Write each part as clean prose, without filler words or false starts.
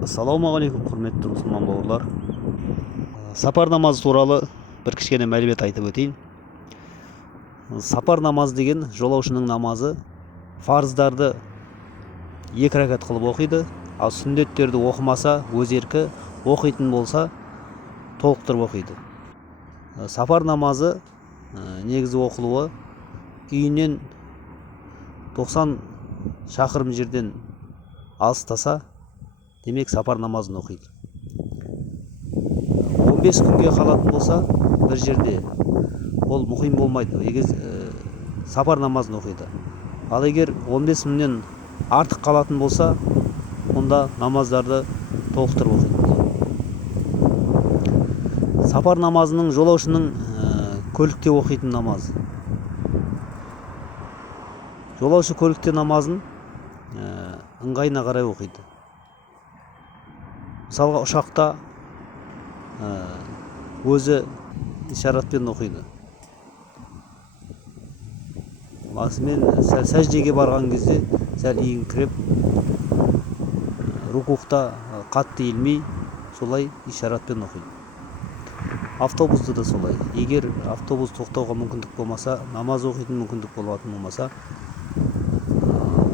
Ассалаумағалейкум, құрметті мұсылман бауырлар. Сапар намазы туралы бір кішкене мәлімет айтып өтейін. Сапар намазы деген жолаушының намазы. Фарыздарды 2 рәкат қылып оқиды, ал сүннеттерді оқымаса, өз еркі, оқитын болса толықтырып оқиды. Сапар намазы негізі оқылуы үйінен 90 шақырым жерден алыстаса, демек сапар намазын оқиды. 15 күнге қалатын болса бір жерде, ол мұқим болмайды, сапар намазын оқиды. Ал егер 15 күннен артық қалатын болса, онда намаздарды толықтырып оқиды. Сапар намазының жолаушының көлікте оқитын намазы. Жолаушы көлікте намазын ыңғайына қарай оқиды. Мысалға, ұшақта өзі ишаратпен оқиды. Масымен сәждеге барған кезде сәл иіңкіреп, рукухта қатты иілмей, солай ишаратпен оқиды. Автобусты да солай. Егер автобус тоқтауға мүмкіндік болмаса, намаз оқитын мүмкіндік болатын болмаса,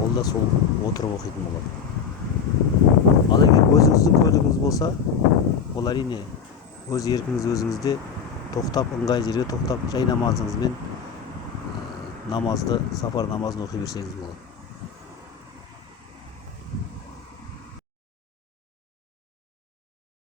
ол да сол отырып оқитын болады. Ал егер өзіңіздің көлігіңіз болса, ол әрине өз еркіңіз өзіңізде тоқтап, ыңғайлы жерге тоқтап, жай намазыңызбен намазды, сапар намазын оқи берсеңіз болады.